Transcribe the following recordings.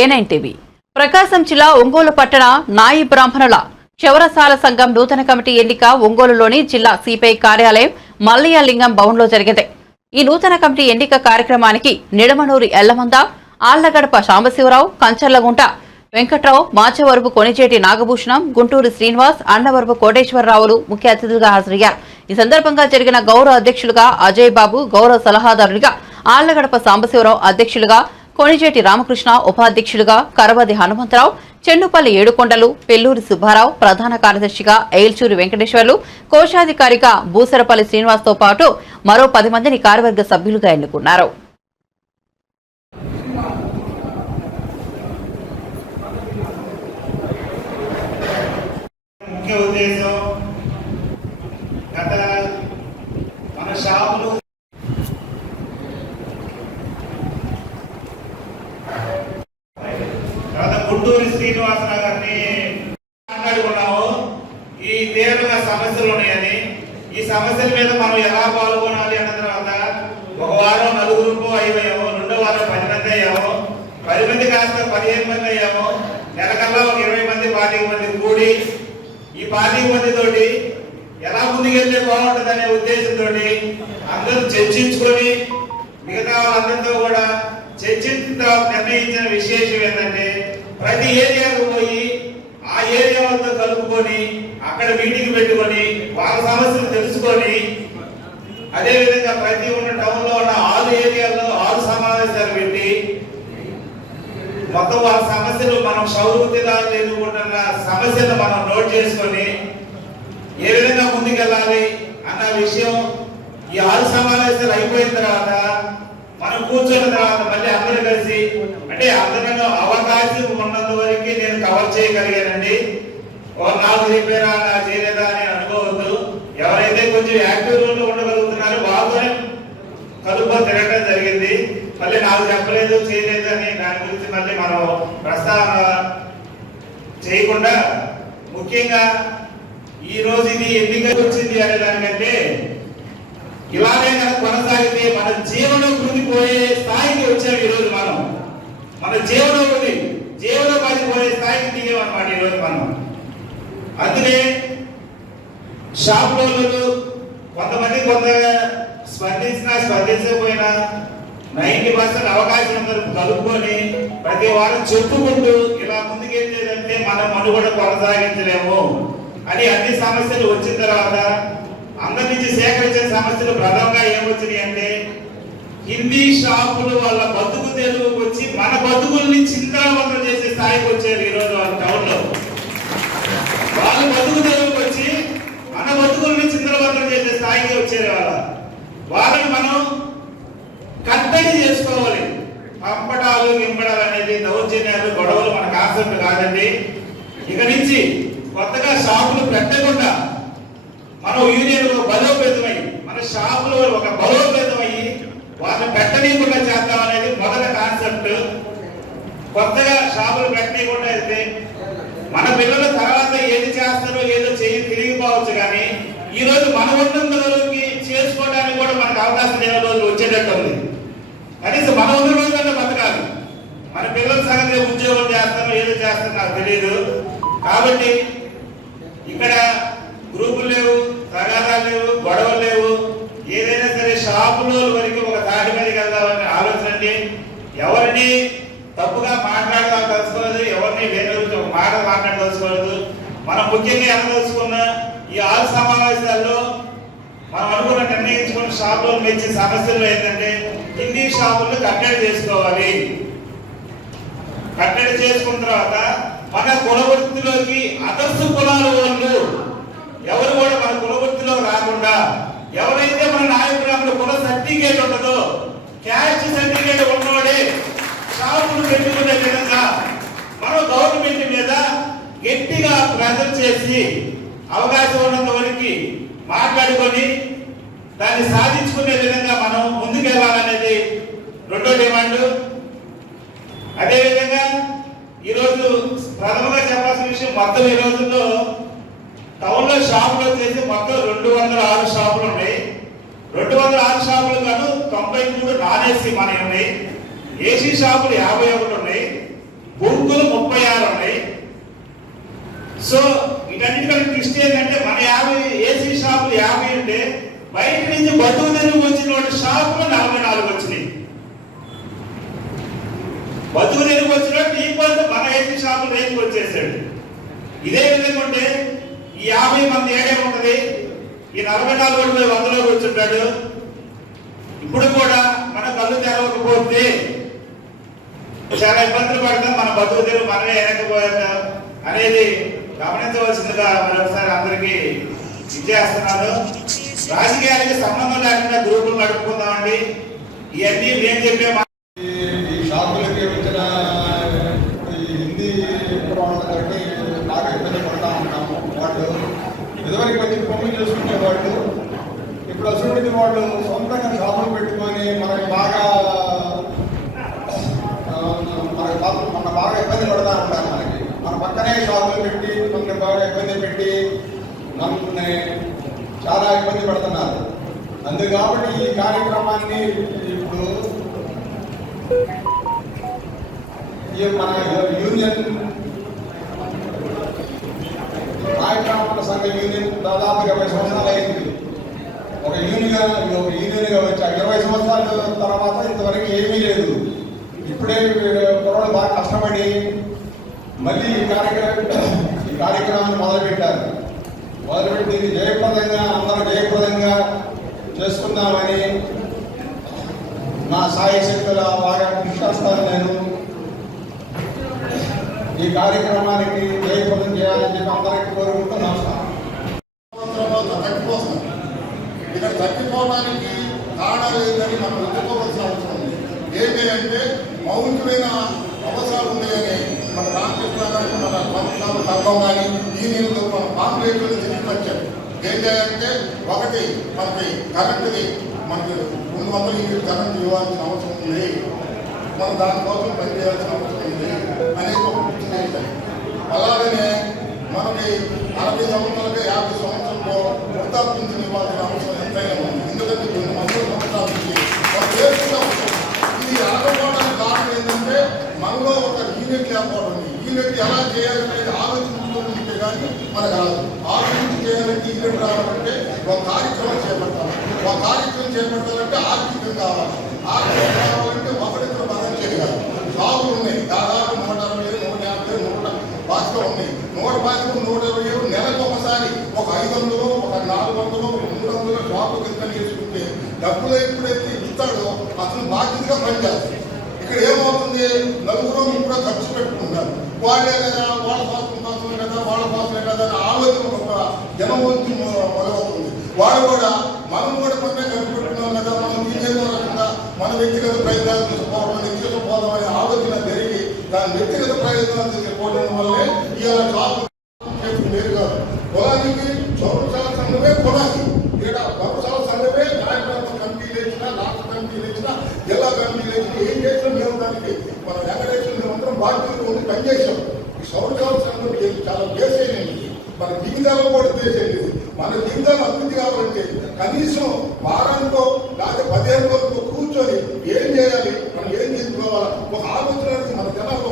A9 TV. ప్రకాశం జిల్లా ఒంగోలు పట్టణ నాయి బ్రాహ్మణుల క్షవరసాల సంఘం నూతన కమిటీ ఎన్నిక ఒంగోలులోని జిల్లా సిపిఐ కార్యాలయం మల్లయ్యలింగం భవన్లో జరిగింది. ఈ నూతన కమిటీ ఎన్నిక కార్యక్రమానికి నిడమనూరి ఎల్లమంద, ఆళ్లగడప సాంబశివరావు, కంచర్లగుంట వెంకట్రావు, మాచవరపు కొనిచేటి నాగభూషణం, గుంటూరు శ్రీనివాస్, అన్నవరపు కోటేశ్వరరావులు ముఖ్య అతిథులుగా హాజరయ్యారు. ఈ సందర్భంగా జరిగిన గౌరవ అధ్యక్షులుగా అజయ్ బాబు, గౌరవ సలహాదారులుగా ఆళ్లగడప సాంబశివరావు అధ్యక్షులుగా, కొనిచేటి రామకృష్ణ ఉపాధ్యక్షులుగా, కరవది హనుమంతరావు, చెన్నుపల్లి ఏడుకొండలు, పెల్లూరి సుబ్బారావు, ప్రధాన కార్యదర్శిగా ఏల్చూరి వెంకటేశ్వర్లు, కోశాధికారిగా బూసరపల్లి శ్రీనివాస్తో పాటు మరో 10 మందిని కార్యవర్గ సభ్యులుగా ఎన్నుకున్నారు. గుంటూరు శ్రీనివాసరావు గారిని మాట్లాడుకున్నాము. ఈ తీవ్రంగా సమస్యలు ఉన్నాయని, ఈ సమస్యల మీద మనం ఎలా పాల్గొనాలి అన్న తర్వాత ఒక వారం 4 అయ్యాము, 2వ వారం 10 మంది అయ్యాము, 10 మంది కాస్త 15 మంది అయ్యాము. నెలకల్లా ఒక 20 మంది 25 మంది కూడి ఈ 25 మందితోటి ఎలా ముందుకెళ్తే బాగుంటుంది అనే ఉద్దేశంతో అందరూ చర్చించుకొని మిగతా వాళ్ళందరితో కూడా చర్చించిన నిర్ణయించిన విశేషం ఏంటంటే, ప్రతి ఏరియాకు పోయి ఆ ఏరియా వాళ్ళతో కలుపుకొని అక్కడ మీటింగ్ పెట్టుకొని వాళ్ళ సమస్యలు తెలుసుకొని, అదేవిధంగా ప్రతి ఉన్న టౌన్ లో ఉన్న 6 ఏరియాల్లో 6 సమావేశాలు పెట్టి మొత్తం వాళ్ళ సమస్యలు మనం సౌరవృత్తిదారులు ఎదుర్కొంటున్న సమస్యలు మనం నోట్ చేసుకొని ఏ విధంగా ముందుకెళ్ళాలి అన్న విషయం ఈ 6 సమావేశాలు అయిపోయిన తర్వాత మనం కూర్చున్న తర్వాత మళ్ళీ అందరూ కలిసి, అంటే అందరిలో అవకాశం ఉన్నంత వరకు నేను కవర్ చేయగలిగానండి. నాకు చెప్పారా నాకు చేయలేదా అని అనుకోవద్దు. ఎవరైతే కొంచెం యాక్టివ్ రోల్ ఉండగలుగుతున్నారో వాళ్ళతోనే కలుపుకొని తిరగడం జరిగింది. మళ్ళీ నాకు చెప్పలేదు చేయలేదు అని దాని గురించి మళ్ళీ మనం ప్రస్తావన చేయకుండా, ముఖ్యంగా ఈ రోజు ఇది ఎన్నిక వచ్చింది అనే దానికంటే ఇలాగే కనుక కొనసాగితే మన జీవనం కృంగిపోయే స్థాయికి వచ్చాము. ఈరోజు మనం మన జీవనోపాధి పోయే స్థాయికి దిగామన్నమాట ఈరోజు మనం. అందుకే షాప్ లోన్లు కొంతమంది కొంతగా స్పందించకపోయినా 90% అవకాశం అందరూ కలుపుకొని ప్రతి వారం చెప్పుకుంటూ ఇలా ముందుకెళ్ళేదంటే మనం మనుగడ కొనసాగించలేము అని అన్ని సమస్యలు వచ్చిన తర్వాత అందరి నుంచి సేకరించే సమస్యలు ప్రధానంగా ఏమొచ్చినాయి అంటే, హిందీ షాపులు వాళ్ళ బతుకు తెలుగుకి వచ్చి మన బతుకుల్ని చింతావంతం చేసే స్థాయికి వచ్చారు. ఈరోజు వాళ్ళ టౌన్ లో వాళ్ళ బతుకు తెలుగుకి వచ్చి మన బతుకుల్ని చింతలవంతం చేసే స్థాయికి వచ్చారు. వాళ్ళని మనం కట్టడి చేసుకోవాలి. పంపడాలు గింపడాలు అనేది దౌర్జన్యాలు గొడవలు మన కాన్సెప్ట్ కాదండి. ఇక నుంచి కొత్తగా షాపులు పెట్టకుండా మనం యూనియన్ బలోపేతమై మన షాపులు ఒక బలోపేతమయ్యి వాళ్ళని పెట్టనీయకుండా చేద్దాం అనేది మొదటి కాన్సెప్ట్. కొత్తగా షాపులు పెట్టనీయకుండా అయితే మన పిల్లల తర్వాత ఏది చేస్తారో ఏదో చేయి తిరిగిపోవచ్చు, కానీ ఈ రోజు మన ఉన్నంతలోకి చేసుకోవడానికి కూడా మనకు అవకాశం లేని రోజులు వచ్చేటట్టు ఉంది. కనీసం మన ఉన్న రోజుల్లో బతకాలి. మన పిల్లల సంగతి ఉద్యోగం చేస్తారో ఏదో చేస్తారో నాకు తెలియదు. కాబట్టి ఇక్కడ గ్రూపులు లేవు, తగాదాలు లేవు, గొడవలు లేవు. ఏదైనా సరే షాపులో వరకు ఒక తాటి మీదకి వెళ్దామని ఆలోచన అండి. ఎవరిని తప్పుగా మాట్లాడదాం తెలుసుకోలేదు, ఎవరిని వేరే ఒక మాట మాట్లాడదలుచుకోలేదు. మనం ముఖ్యంగా ఎలా తెలుసుకున్నా ఈ 6 సమావేశాల్లో మనం అనుకున్న నిర్ణయించుకున్న షాపులో మెచ్చిన సమస్యలు ఏంటంటే, హిందీ షాపులను కట్టడి చేసుకోవాలి. కట్టడి చేసుకున్న తర్వాత మన కులవృత్తిలోకి అదర్శ కులాల వాళ్ళు ఎవరు కూడా మన కులవృత్తిలో రాకుండా, ఎవరైతే మన నాయకులు కుల సర్టిఫికేట్ ఉంటుందో క్యాస్ట్ సర్టిఫికేట్ ఉన్నవాడే షాపులు పెట్టుకునే విధంగా మనం గవర్నమెంట్ మీద గట్టిగా ప్రెజర్ చేసి అవకాశం ఉన్నంత వరకు మాట్లాడుకొని దాన్ని సాధించుకునే విధంగా మనం ముందుకెళ్ళాలనేది రెండో డిమాండ్. అదేవిధంగా ఈరోజు ప్రథమంగా చెప్పాల్సిన విషయం, మొత్తం ఈ రోజుల్లో టౌన్ లో షాపులు వచ్చేసి మొత్తం 206 షాపులు ఉన్నాయి. 206 షాపులు కాదు 93 నాన్ ఏసీ మనవి ఉన్నాయి. ఏసీ షాపులు 51 ఉన్నాయి. బుంకులు 36 ఉన్నాయి. సో వీటన్నిటికన్నా ట్విస్ట్ ఏంటంటే మన 50 ఏసీ షాపులు 50 ఉంటే బయట నుంచి బతుకు తెరుగు వచ్చిన వాటి షాపులు 44 వచ్చినాయి. బతుకు తెరుగు వచ్చినట్టు ఈక్వల్ మన ఏసీ షాపులు రేంజ్కి వచ్చేసాడు. ఇదే విధంగా ఉంటే ఈ 50 మంది ఏడే ఉంటది, ఈ 44 పోయి 100లోకి వచ్చుంటాడు. ఇప్పుడు కూడా మన కళ్ళు తెరవకపోతే చాలా ఇబ్బందులు పడతాం, మన బతుకు తెరువు మనమే వెనకపోతాం అనేది గమనించవలసిందిగా మరొకసారి అందరికీ ఇచ్చేస్తున్నాను. రాజకీయాలకి సంబంధం లేకుండా గ్రూపులు నడుపుకుందామండి. ఇవన్నీ మేము చెప్పే షాపులకి వచ్చిన హిందీ వాళ్ళకి బాగా ఇబ్బంది పడతా ఉంటాము. వాళ్ళు ఇదివరకు వచ్చి పనులు చేసుకునే వాళ్ళు ఇప్పుడు అసలు వాళ్ళు సొంతంగా షాపులు పెట్టుకొని మనకి బాగా ఇబ్బంది పడతా ఉంటారు. మన పక్కనే షాపులు పెట్టి మనకి బాగా ఇబ్బంది పెట్టి మనల్ని చాలా ఇబ్బంది పడుతున్నారు. అందుకు కాబట్టి ఈ కార్యక్రమాన్ని ఇప్పుడు మన యూనియన్ నాయకుల సంఘ యూనియన్ దాదాపు 20 సంవత్సరాలు అయింది. ఒక యూనియన్గా వచ్చాక 20 సంవత్సరాల తర్వాత ఇంతవరకు ఏమీ లేదు. ఇప్పుడే కుర్రలు బాగా కష్టపడి మళ్ళీ ఈ కార్యక్రమాన్ని మొదలుపెట్టారు. మొదలుపెట్టి దీన్ని జయప్రదంగా అందరూ జయప్రదంగా చేసుకుందామని నా సాయ శక్తుల బాగా కృషి చేస్తాను. నేను ఈ కార్యక్రమానికి జయప్రదం చేయాలని చెప్పి అందరికీ కోరుకుంటున్నాను. ఇక్కడ తగ్గిపోవడానికి కారణాలు ఏంటని మనం వెతుక్కోవాల్సిన అవసరం ఉంది. ఏంటి అంటే మౌలికమైన అవసరాలు ఉన్నాయని మన రామకృష్ణ గారు మన సంస్థలు సంఘం కానీ ఈ నీళ్ళు మన పాంప్లెట్లు తెలియపరిచారు. ఏంటంటే ఒకటి మనకి కరెంటుది మనకి 200 యూనిట్ కరెంటు ఇవ్వాల్సిన అవసరం ఉంది, మనం దానికోసం పనిచేయాల్సిన అవసరం ఉంది అనేది ఒక గుర్తు చేశారు. అలాగనే మనకి 60 సంవత్సరాలకి 50 సంవత్సరంలో వృద్ధాప్యం ఇవ్వాల్సిన అవసరం ఎంతైనా ఉంది. ఎందుకంటే కొన్ని 100 సంవత్సరాల నుంచి ఇది ఆగపోవడానికి కారణం ఏంటంటే మనలో ఒక యూనిట్ లేకపోవడం. యూనిట్ ఎలా చేయాలనేది ఆలోచించుకుంటే కానీ మనకు రాదు. ఆలోచించి చేయాలంటే యూనిట్ రావాలంటే ఒక కార్యక్రమం చేపట్టాలి. ఒక కార్యక్రమం చేపట్టాలంటే ఆర్థికం కావాలి. ఆర్థికం కావాలంటే ఒకరిద్దరు బాగా చేయాలి. షాపులు ఉన్నాయి దాదాపు 160, 150, 120 ఉన్నాయి. 120, 120 నెలకు ఒకసారి ఒక 500, ఒక 400, 300 షాపు కింద చేసుకుంటే డబ్బులు ఎప్పుడైతే ఇస్తాడో అతను బాధ్యతగా పనిచేస్తాడు. ఇక్కడ ఏమవుతుంది, నలుగురు కూడా ఖర్చు పెట్టుకుంటారు. వాళ్ళే కదా, వాళ్ళ కోసమే కదా, వాళ్ళ కోసమే కదా అని ఆలోచన ఒక జనం వచ్చి మొదలవుతుంది. వాడు కూడా మనం కూడా పక్కనే ఖర్చు పెట్టుకున్నాం కదా, మనం ఇంకేదో రకంగా మన వ్యక్తిగత ప్రయోజనాలు తీసుకోవడం, వ్యక్తిగత పోవడం అనే ఆలోచన జరిగి దాని వ్యక్తిగత ప్రయోజనాలు తీసుకోవడం వల్లే ఇవాళ షాపు వేరు కాదు. పొలానికి చౌరసాల సంఘమే పొలానికి, ఇక్కడ గౌరవశాల సంఘమే నాయకులతో కమిటీలు ఇచ్చినా, రాష్ట్ర కమిటీలు ఇచ్చినా, జిల్లా కమిటీలు ఇచ్చినా, ఏం చేసినా మేము దానికి మన వెంకటేశ్వర అందరం బాధ్యతలు ఉండి పనిచేసాం. ఈ సౌరశాల సంఘం చాలా బేసైనది, మన జీవితాలు కూడా బేసైనది. మన జీవితాలు అభివృద్ధి కావాలంటే కనీసం వారానికో లేకపోతే 15 రోజులతో కూర్చొని ఏం చేయాలి, మనం ఏం చేసుకోవాలా ఒక ఆలోచన మన జనాల్లో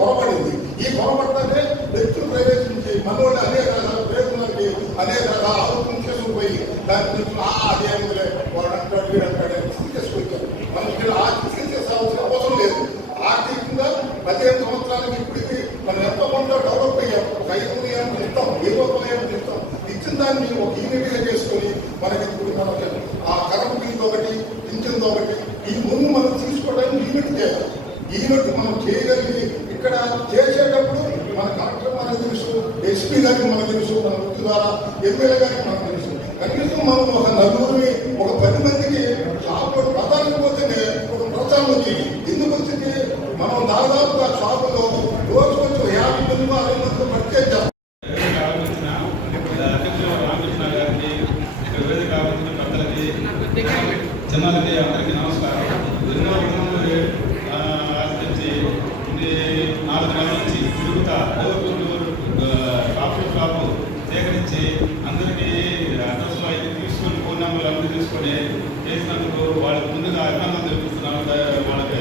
పొరపడింది. ఈ పొరపడితే వ్యక్తులు ప్రవేశించి మనోళ్ళు అనేక రకాల ప్రయోజనాలకి అనేక రకాల ఆలోచన చేసుకుపోయి దాని గురించి అదేములే వాడు అంటాడు వీడు అంటాడు తీసుకొచ్చారు. మనం ఇక్కడ ఆర్థిక చేసాల్సిన అవసరం లేదు. ఆర్థికంగా 15 సంవత్సరాలకి ఇప్పటికీ మనం ఎంతో కొంత డెవలప్ అయ్యాం. ఒక 500 ఏళ్ళు ఇస్తాం, 20 ఏళ్ళు ఇస్తాం. ఇచ్చిన దాన్ని ఒక యూనిట్గా చేసుకొని మనకి ఇప్పుడు మనకి ఆ కరెంట్ బిల్లు ఒకటి, పింఛన్తో ఒకటి, ఈ ముందు మనం తీసుకోవడానికి యూనిట్ చేయాలి. యూనిట్ మనం చేయగలిగి ఇక్కడ చేసేటప్పుడు మన కలెక్టర్ మనకు తెలుసు, ఎస్పీ గారికి మనకు తెలుసు, మన వృత్తి ద్వారా ఎమ్మెల్యే గారికి మనకు తెలుసు. కనీసం మనం ఒక నలుగురిని ఒక 10 మందికి షాపులో ప్రధానికి పోతేనే ఒక ప్రచారం చేయాలి. ఎందుకు వచ్చింది, మనం దాదాపుగా షాపులో రోజు వచ్చి 50 మంది 60 మందితో పనిచేద్దాం. చిన్నది అందరికీ నమస్కారం. ఎన్నో విధములు ఆలోచించి 4 నెలల నుంచి తిరుగుతా కాఫీ షాపు సేకరించి అందరికీ అడ్రస్లో అయితే తీసుకుని ఫోన్ నెంబర్లు అన్నీ తీసుకొని చేసినందుకు వాళ్ళకి ముందుగా అభినందన తెలుపుతున్నాను. వాళ్ళకి